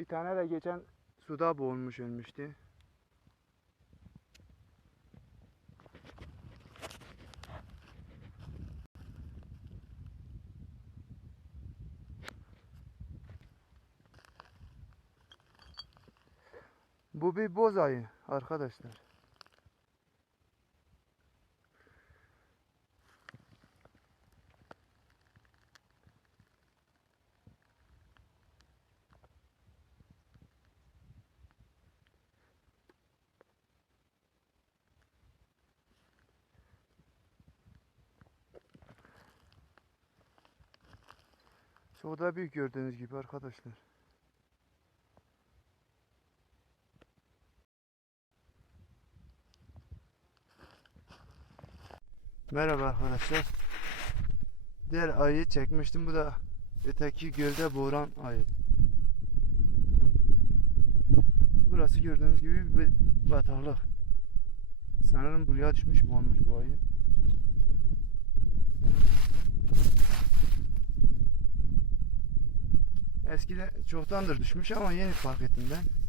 Bir tane de geçen suda boğulmuş ölmüştü. Bu bir boz ayı arkadaşlar. Suda büyük gördüğünüz gibi arkadaşlar. Merhaba arkadaşlar. Diğer ayıyı çekmiştim. Bu da öteki gölde boğulan ayı. Burası gördüğünüz gibi bir bataklık. Sanırım buraya düşmüş boğulmuş bu ayı. Eskiden çoktandır düşmüş ama yeni fark ettim ben.